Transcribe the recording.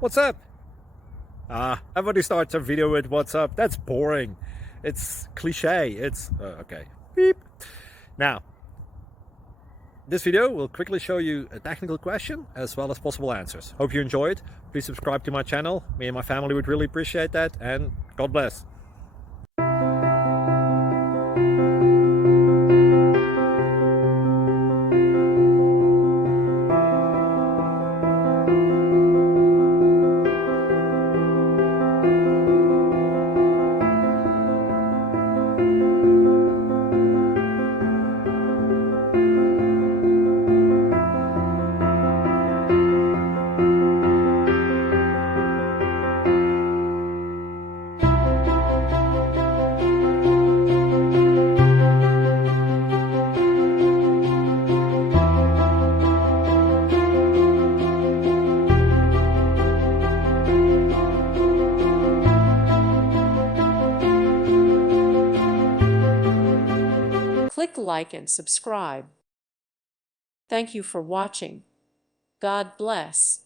What's up? Everybody starts a video with what's up. That's boring. It's cliche. It's okay. Beep. Now, this video will quickly show you a technical question as well as possible answers. Hope you enjoy it. Please subscribe to my channel. Me and my family would really appreciate that, and God bless. Click like and subscribe. Thank you for watching. God bless.